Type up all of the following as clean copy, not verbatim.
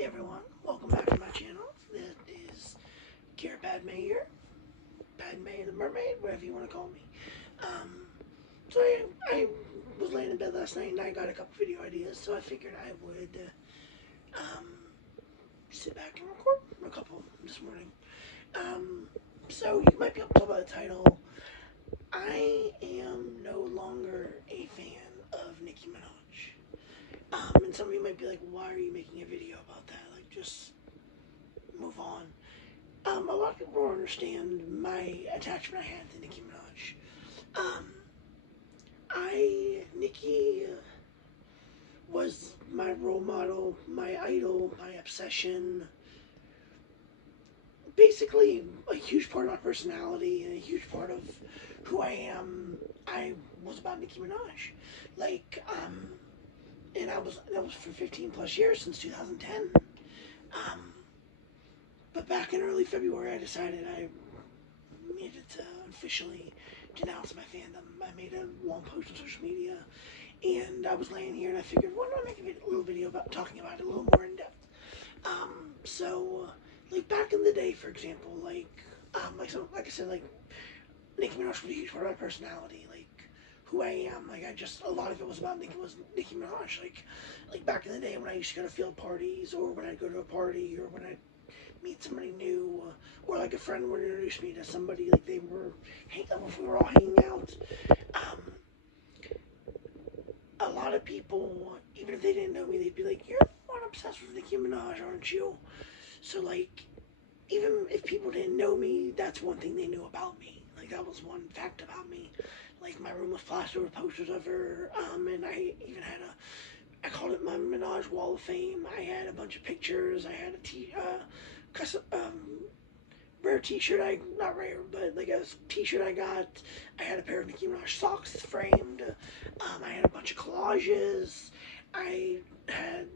Hey everyone, welcome back to my channel. This is Padme here. Padme the Mermaid, whatever you want to call me. So I was laying in bed last night and I got a couple video ideas, so I figured I would sit back and record a couple this morning. So you might be able to tell by the title, I am no longer a fan of Nicki Minaj. And some of you might be like, why are you making a video about that? Like, just move on. A lot of people don't understand my attachment I had to Nicki Minaj. Nicki was my role model, my idol, my obsession. Basically, a huge part of my personality and a huge part of who I am. I was about Nicki Minaj. And that was for 15 plus years, since 2010. But back in early February, I decided I needed to officially denounce my fandom. I made a long post on social media, and I was laying here and I figured, why don't I make a little video about talking about it a little more in depth? Like back in the day, for example, like I said, like Nicki Minaj was a huge part of my personality, like who I am. Like a lot of it was about Nicki Minaj. Like back in the day when I used to go to field parties, or when I'd go to a party, or when I'd meet somebody new, or like a friend would introduce me to somebody, like if we were all hanging out. A lot of people, even if they didn't know me, they'd be like, "You're the one obsessed with Nicki Minaj, aren't you?" So like, even if people didn't know me, that's one thing they knew about me. Like that was one fact about me. Like my room was plastered with posters of her, and I even had I called it my Minaj Wall of Fame. I had a bunch of pictures. I had rare t-shirt, not rare, but like a t-shirt I got. I had a pair of Nicki Minaj socks framed. I had a bunch of collages. I had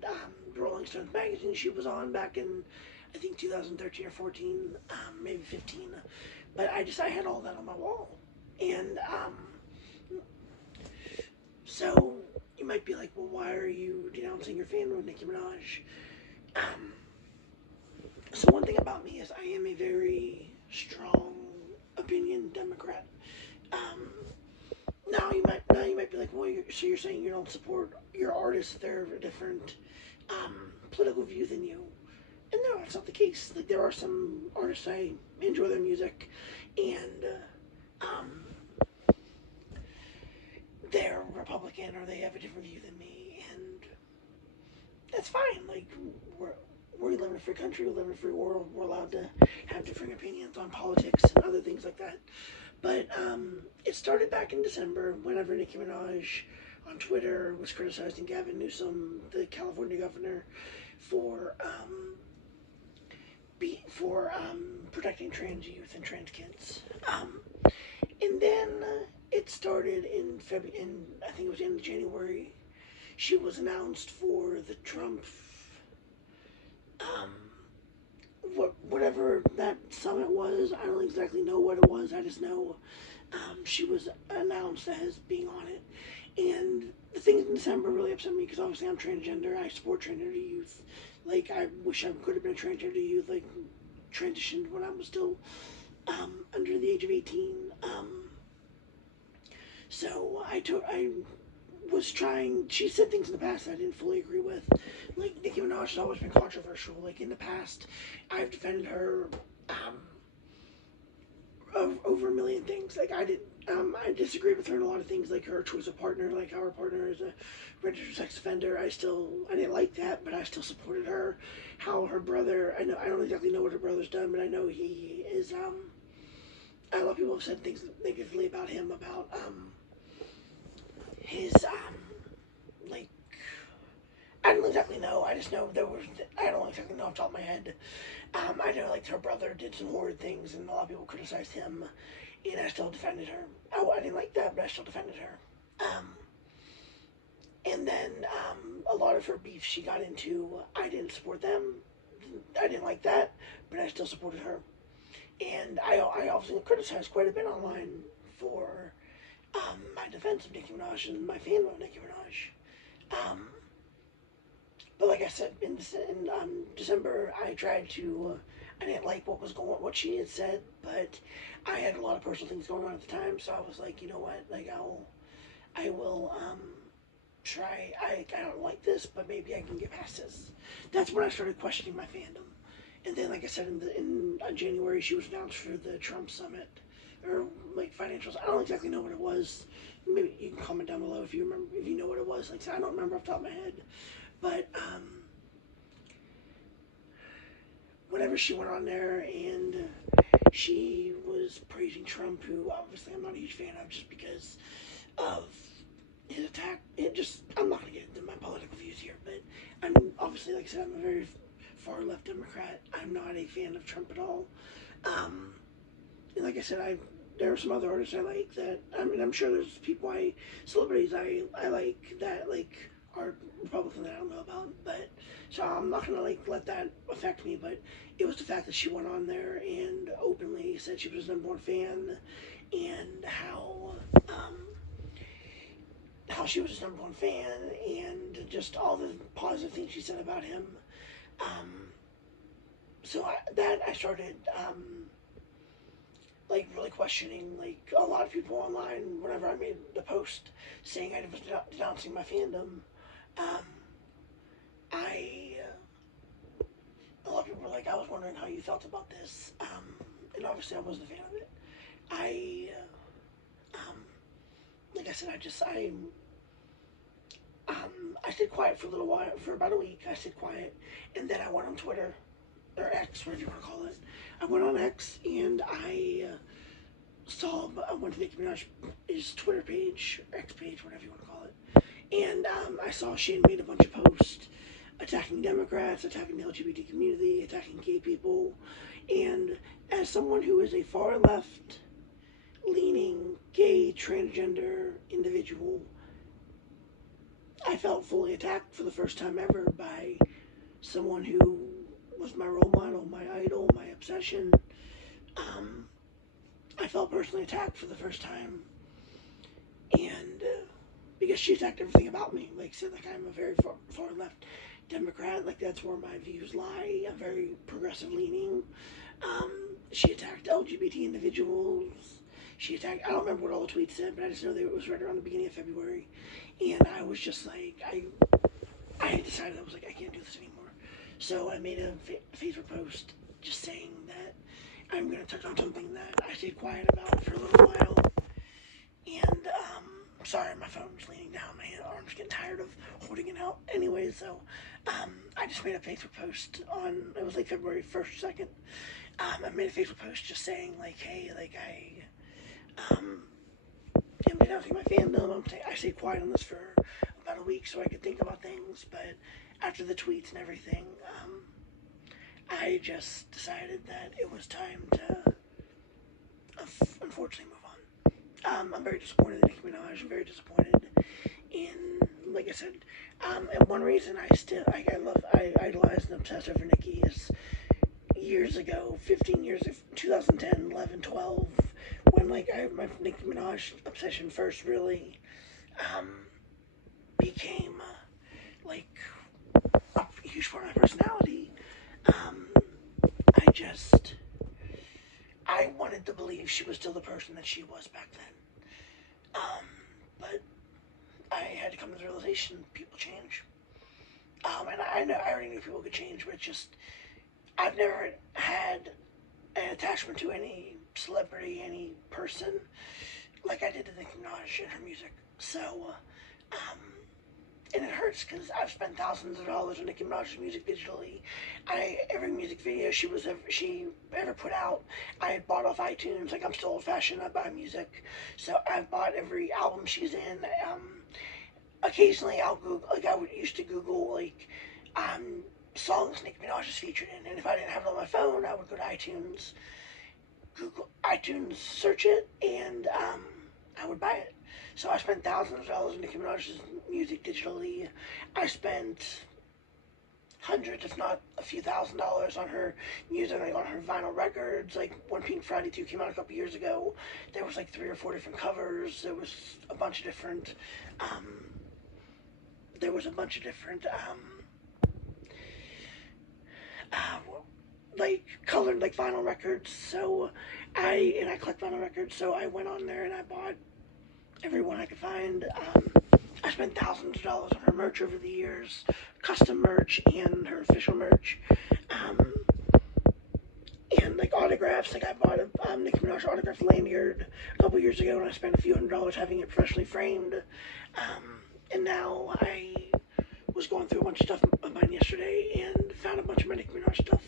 Rolling Stones magazine she was on back in, I think 2013 or 14, maybe 15. But I had all that on my wall. And so you might be like, well, why are you denouncing your fandom with Nicki Minaj? So one thing about me is I am a very strong opinion Democrat. Now you might be like, well, so you're saying you don't support your artists? They're of a different political view than you. And no, that's not the case. Like there are some artists I enjoy their music, and they're Republican or they have a different view than me, and that's fine. Like we live in a free country, we live in a free world. We're allowed to have different opinions on politics and other things like that. But it started back in December, whenever Nicki Minaj on Twitter was criticizing Gavin Newsom, the California governor, for protecting trans youth and trans kids. And then it started in I think it was in January. She was announced for the Trump, whatever that summit was. I don't exactly know what it was. I just know she was announced as being on it. And the things in December really upset me because obviously I'm transgender. I support transgender youth. Like I wish I could have been a transgender youth. Like transitioned when I was still under the age of 18. So I was trying. She said things in the past I didn't fully agree with. Like Nicki Minaj has always been controversial. Like in the past, I've defended her over a million things. Like I disagreed with her in a lot of things, like her choice of partner, like how her partner is a registered sex offender. I didn't like that, but I still supported her. How her brother, I don't exactly know what her brother's done, but I know he is. A lot of people have said things negatively about him, about his like, I don't exactly know. I just know I don't exactly know off the top of my head. I know like her brother did some horrid things, and a lot of people criticized him, and I still defended her. Oh, I didn't like that, but I still defended her. And then a lot of her beefs she got into, I didn't support them. I didn't like that, but I still supported her. And I obviously criticized quite a bit online for my defense of Nicki Minaj and my fandom of Nicki Minaj. But like I said, in December, I tried to. I didn't like what she had said, but I had a lot of personal things going on at the time, so I was like, you know what, like I will try. I don't like this, but maybe I can get past this. That's when I started questioning my fandom. And then, like I said, in January, she was announced for the Trump summit, or like financials. I don't exactly know what it was. Maybe you can comment down below if you remember, if you know what it was. Like I said, I don't remember off the top of my head. But whenever she went on there and she was praising Trump, who obviously I'm not a huge fan of, just because of his attack. I'm not going to get into my political views here, but I'm obviously, like I said, I'm a very far left Democrat. I'm not a fan of Trump at all. And like I said, there are some other artists I like that, I mean, I'm sure there's celebrities I like that, like, are Republican that I don't know about, but, so I'm not gonna, like, let that affect me, but it was the fact that she went on there and openly said she was his #1 fan, and how she was his #1 fan, and just all the positive things she said about him. So I started, like, really questioning, like, a lot of people online, whenever I made the post saying I was denouncing my fandom, um, I, a lot of people were like, I was wondering how you felt about this, and obviously I wasn't a fan of it. Like I said, I stayed quiet for a little while, for about a week. I stayed quiet, and then I went on Twitter, or X, whatever you want to call it. I went on X, and I went to Nicki Minaj's Twitter page, or X page, whatever you want to call it, and I saw she had made a bunch of posts attacking Democrats, attacking the LGBT community, attacking gay people, and as someone who is a far left leaning gay transgender individual, I felt fully attacked for the first time ever by someone who was my role model, my idol, my obsession. I felt personally attacked for the first time, and because she attacked everything about me. Like I said, like I'm a very far left Democrat. Like that's where my views lie. I'm very progressive leaning. She attacked LGBT individuals. She attacked. I don't remember what all the tweets said, but I just know that it was right around the beginning of February, and I was just like, I decided I was like, I can't do this anymore. So I made a Facebook post just saying that I'm going to touch on something that I stayed quiet about for a little while. And sorry, my phone's leaning down. My arm's getting tired of holding it out. Anyway, so I just made a Facebook post it was like February 1st, 2nd. I made a Facebook post just saying like, hey, like am denouncing my fandom. I stayed quiet on this for about a week so I could think about things, but after the tweets and everything, I just decided that it was time to unfortunately move on. I'm very disappointed in Nicki Minaj. I'm very disappointed in, like I said, and one reason I idolized and obsessed over Nicki is years ago, 15 years, 2010, 11, 12, when like my Nicki Minaj obsession first really became like a huge part of my personality. I wanted to believe she was still the person that she was back then. But I had to come to the realization people change. And I already knew people could change, but it's just, I've never had an attachment to any celebrity, any person, like I did to Nicki Minaj and her music. So, and it hurts because I've spent thousands of dollars on Nicki Minaj's music digitally. Every music video she ever put out, I had bought off iTunes. Like I'm still old fashioned. I buy music, so I've bought every album she's in. Occasionally I'll Google, like used to Google like songs Nicki Minaj is featured in, and if I didn't have it on my phone, I would go to iTunes, Google iTunes, search it, and I would buy it. So I spent thousands of dollars on Nicki Minaj's music digitally. I spent hundreds, if not a few $1,000s on her music, like on her vinyl records. Like when Pink Friday 2 came out a couple years ago, there was like 3 or 4 different covers. There was a bunch of different like colored like vinyl records. So I collect vinyl records. So I went on there and I bought every one I could find. I spent thousands of dollars on her merch over the years, custom merch and her official merch, and like autographs. Like I bought a Nicki Minaj autograph lanyard a couple years ago, and I spent a few $100s having it professionally framed. And now I was going through a bunch of stuff of mine yesterday and found a bunch of my Nicki Minaj stuff.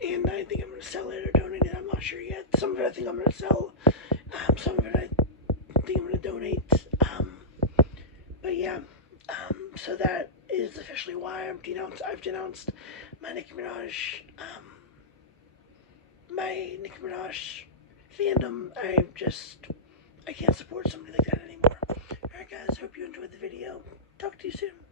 And I think I'm going to sell it or donate it. I'm not sure yet. Some of it I think I'm going to sell. Some of it I think I'm going to donate. But yeah, so that is officially why I've denounced my Nicki Minaj, fandom. I can't support somebody like that anymore. Alright guys, hope you enjoyed the video. Talk to you soon.